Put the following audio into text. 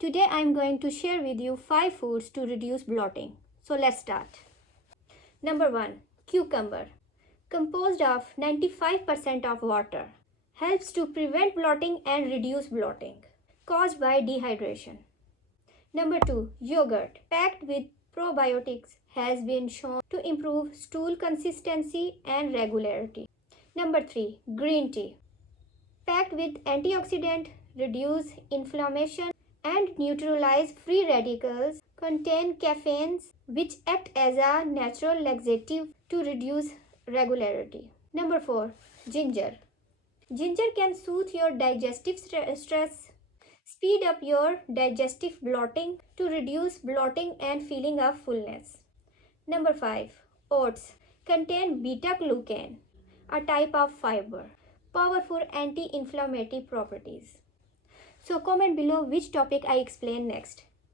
Today I am going to share with you 5 foods to reduce bloating. So let's start. Number 1. Cucumber. Composed of 95% of water. Helps to prevent bloating and reduce bloating caused by dehydration. Number 2. Yogurt. Packed with probiotics has been shown to improve stool consistency and regularity. Number 3. Green tea. Packed with antioxidant, reduce inflammation and neutralize free radicals, contain caffeines which act as a natural laxative to reduce regularity. Number 4. Ginger. Ginger can soothe your digestive stress, speed up your digestive bloating to reduce bloating and feeling of fullness. Number 5. Oats contain beta-glucan, a type of fiber, powerful anti-inflammatory properties. So comment below which topic I explain next.